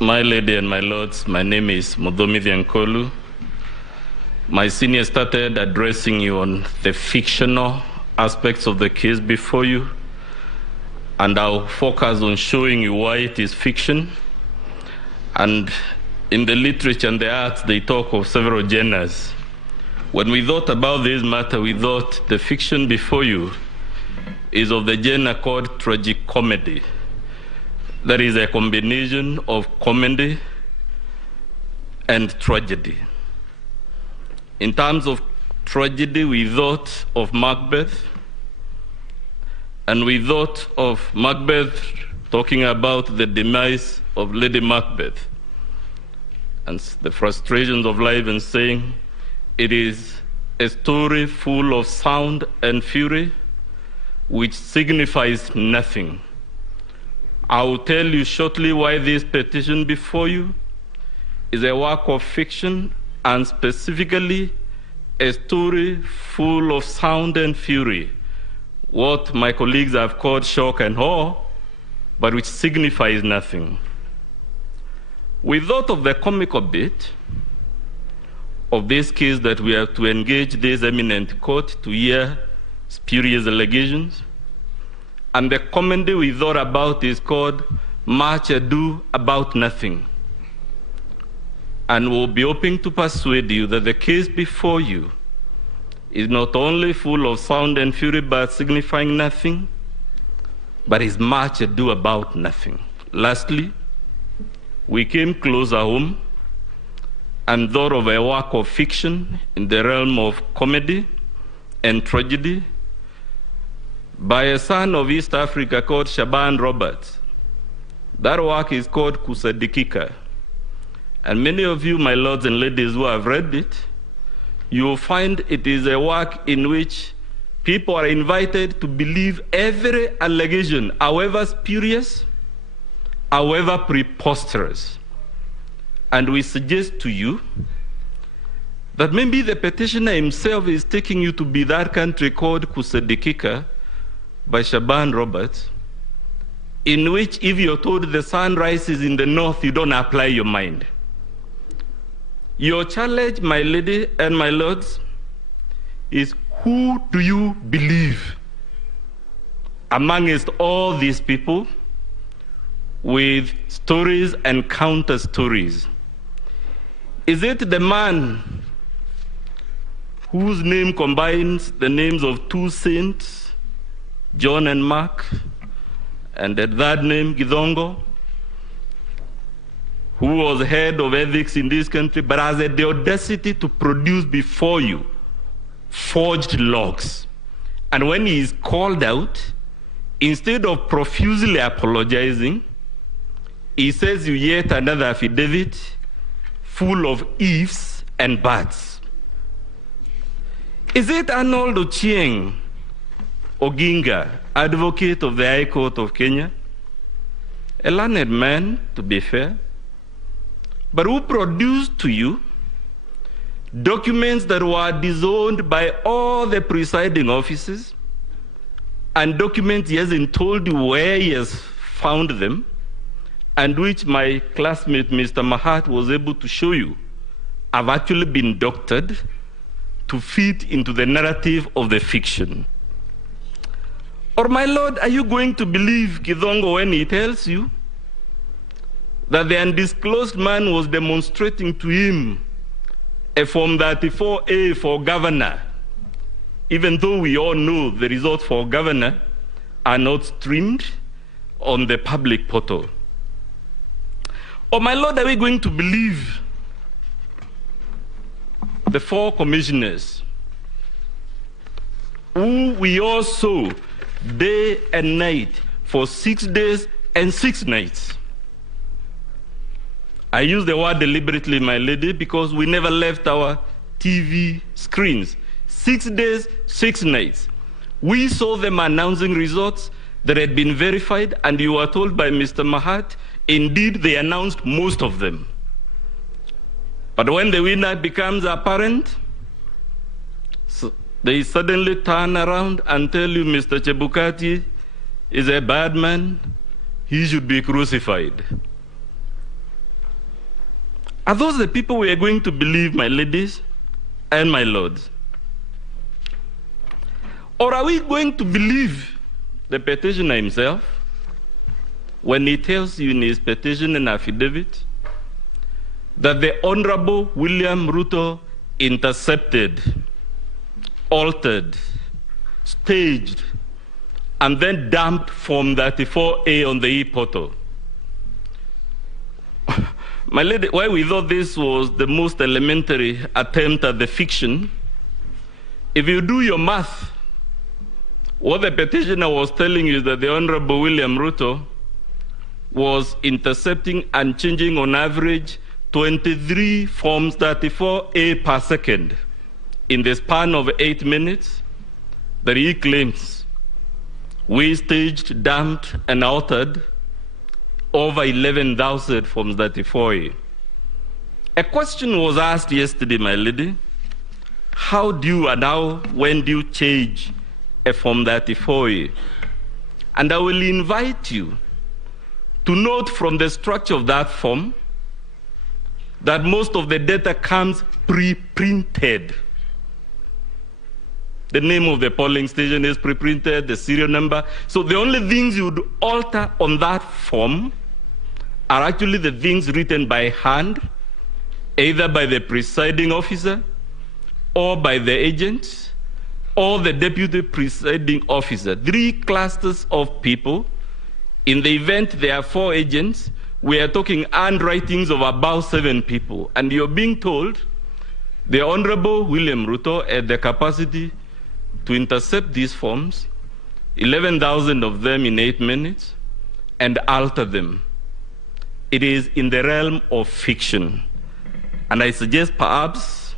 My lady and my lords, my name is Muthomi Thiankolu. My senior started addressing you on the fictional aspects of the case before you, and I'll focus on showing you why it is fiction. And in the literature and the arts, they talk of several genres. When we thought about this matter, we thought the fiction before you is of the genre called Tragicomedy. That is a combination of comedy and tragedy. In terms of tragedy, we thought of Macbeth, and we thought of Macbeth talking about the demise of Lady Macbeth and the frustrations of life, and saying it is a story full of sound and fury which signifies nothing. I will tell you shortly why this petition before you is a work of fiction, and specifically a story full of sound and fury, what my colleagues have called shock and awe, but which signifies nothing. We thought of the comical bit of this case, that we have to engage this eminent court to hear spurious allegations. And the comedy we thought about is called Much Ado About Nothing. And we'll be hoping to persuade you that the case before you is not only full of sound and fury but signifying nothing, but is much ado about nothing. Lastly, we came closer home and thought of a work of fiction in the realm of comedy and tragedy by a son of East Africa called Shaban Roberts. That work is called Kusadikika. And many of you, my lords and ladies who have read it, you will find it is a work in which people are invited to believe every allegation, however spurious, however preposterous. And we suggest to you that maybe the petitioner himself is taking you to be that country called Kusadikika by Shaban Roberts, in which if you're told the sun rises in the north, you don't apply your mind. Your challenge, my lady and my lords, is who do you believe amongst all these people with stories and counter stories? Is it the man whose name combines the names of two saints, John and Mark, and that name, Githongo, who was head of ethics in this country, but has the audacity to produce before you forged logs? And when he is called out, instead of profusely apologizing, he says you yet another affidavit full of ifs and buts. Is it Arnold Ochieng Oginga, advocate of the High Court of Kenya, a learned man, to be fair, but who produced to you documents that were disowned by all the presiding officers, and documents he hasn't told you where he has found them, and which my classmate Mr. Mahat was able to show you have actually been doctored to fit into the narrative of the fiction? Or, my lord, are you going to believe Githongo when he tells you that the undisclosed man was demonstrating to him a Form 34A for governor, even though we all know the results for governor are not streamed on the public portal? Or, my lord, are we going to believe the four commissioners who we all saw day and night for 6 days and 6 nights? I use the word deliberately, my lady, because we never left our TV screens. 6 days, 6 nights. We saw them announcing results that had been verified, and you were told by Mr. Mahat, indeed, they announced most of them. But when the winner becomes apparent, they suddenly turn around and tell you Mr. Chebukati is a bad man, he should be crucified. Are those the people we are going to believe, my ladies and my lords? Or are we going to believe the petitioner himself when he tells you in his petition and affidavit that the Honorable William Ruto intercepted, altered, staged, and then dumped Form 34A on the e-portal? My lady, why we thought this was the most elementary attempt at the fiction, if you do your math, what the petitioner was telling you is that the Honorable William Ruto was intercepting and changing on average 23 Forms 34A per second in the span of 8 minutes that he claims we staged, dumped, and altered over 11,000 Forms 34A. A question was asked yesterday, my lady, how do you and when do you change a Form 34A? And I will invite you to note from the structure of that form that most of the data comes pre-printed. The name of the polling station is pre-printed, the serial number. So the only things you would alter on that form are actually the things written by hand, either by the presiding officer or by the agent or the deputy presiding officer. 3 clusters of people. In the event there are 4 agents, we are talking handwritings of about 7 people. And you're being told the Honorable William Ruto had the capacity to intercept these forms, 11,000 of them in 8 minutes, and alter them. It is in the realm of fiction. And I suggest perhaps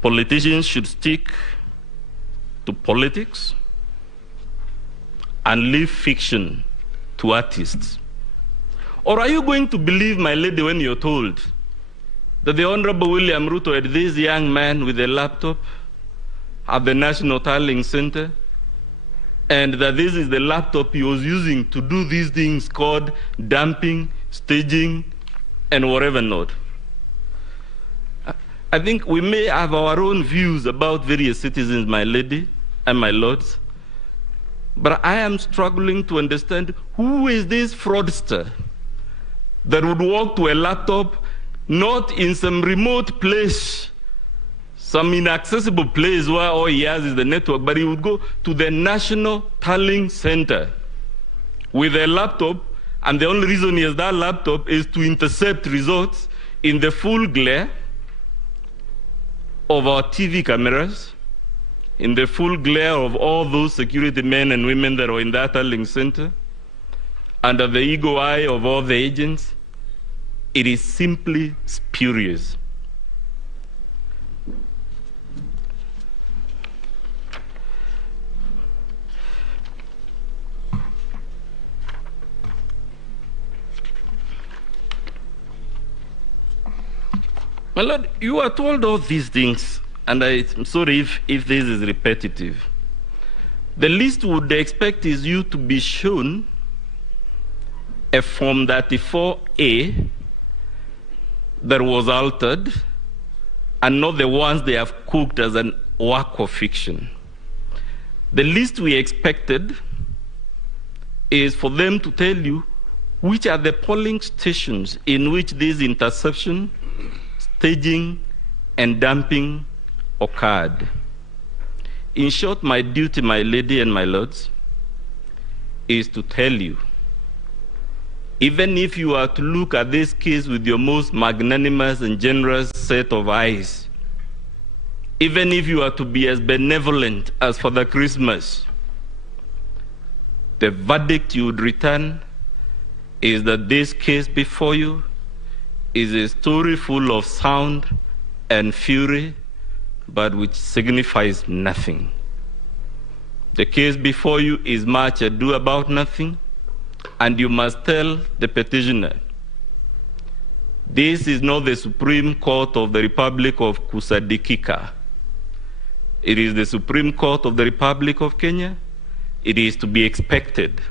politicians should stick to politics and leave fiction to artists. Or are you going to believe, my lady, when you're told that the Honorable William Ruto had this young man with a laptop at the National Tallying Center, and that this is the laptop he was using to do these things called dumping, staging, and whatever not? I think we may have our own views about various citizens, my lady and my lords, but I am struggling to understand who is this fraudster that would walk to a laptop not in some remote place, some inaccessible place where all he has is the network, but he would go to the National Tallying Center with a laptop, and the only reason he has that laptop is to intercept results in the full glare of our TV cameras, in the full glare of all those security men and women that are in that tallying center, under the eagle eye of all the agents. It is simply spurious. My Lord, you are told all these things, and I'm sorry if this is repetitive. The least we would expect is you to be shown a Form 34A that was altered, and not the ones they have cooked as a work of fiction. The least we expected is for them to tell you which are the polling stations in which this interception, staging, and dumping occurred. In short, my duty, my lady and my lords, is to tell you, even if you are to look at this case with your most magnanimous and generous set of eyes, even if you are to be as benevolent as Father Christmas, the verdict you would return is that this case before you is a story full of sound and fury, but which signifies nothing. The case before you is much ado about nothing, and you must tell the petitioner, this is not the Supreme Court of the Republic of Kusadikika. It is the Supreme Court of the Republic of Kenya. It is to be expected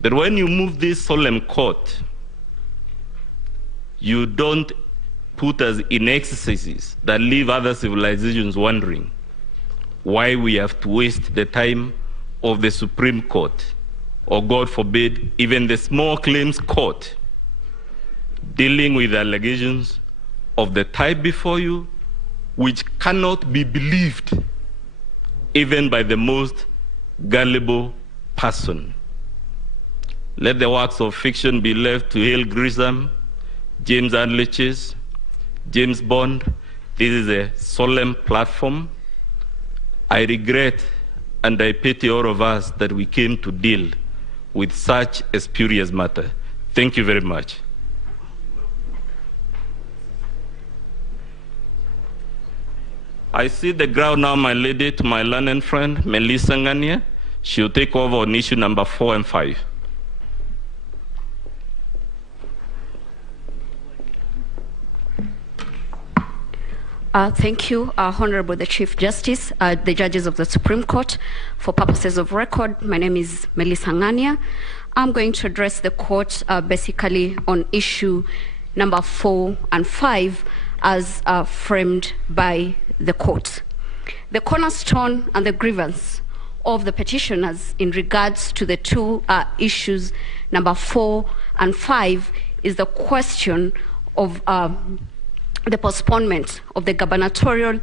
that when you move this solemn court, you don't put us in exercises that leave other civilizations wondering why we have to waste the time of the Supreme Court, or God forbid, even the small claims court, dealing with allegations of the type before you, which cannot be believed even by the most gullible person. Let the works of fiction be left to Hale Grissom, James Adliches, James Bond. This is a solemn platform. I regret and I pity all of us that we came to deal with such a spurious matter. Thank you very much. I see the ground now, my lady, to my learned friend, Melissa Ngania. She'll take over on issue number 4 and 5. Thank you, Honorable the Chief Justice, the judges of the Supreme Court. For purposes of record, my name is Melissa Ngania. I'm going to address the court basically on issue number 4 and 5 as framed by the court. The cornerstone and the grievance of the petitioners in regards to the two issues, number 4 and 5, is the question of the postponement of the gubernatorial